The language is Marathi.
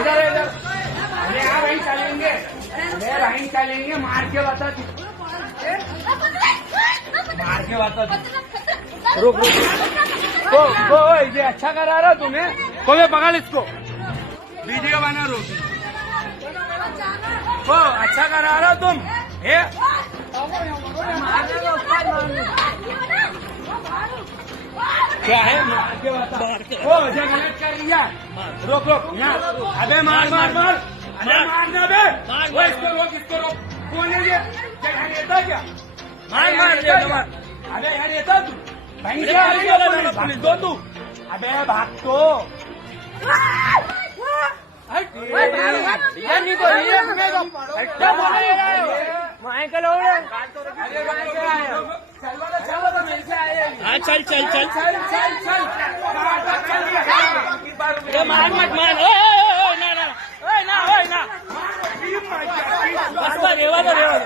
इधर इधर अरे यार वहीं चलेंगे, अरे वहीं चलेंगे, मार के बता, मार के बता। रुक रुक को ये अच्छा करा रहा तुम्हें, को पकड़ इसको, वीडियो बना। रुक को अच्छा करा रहा तुम, ये क्या है, मार के बता। ओ जो गलत कर लिया, रोक रोक यहाँ। अबे मार मार मार, अबे मारना बे, वो इसको रोक, इसको रोक। कौन है ये, क्या नेता क्या? मार मार मार। अबे यार नेता तू भाई क्या आ रही है पुलिस दो तू। अबे भाग तो चल चल चल चल चल चल मार मत मार। ना ना ना ना, बस रेवा दो रेवा दो।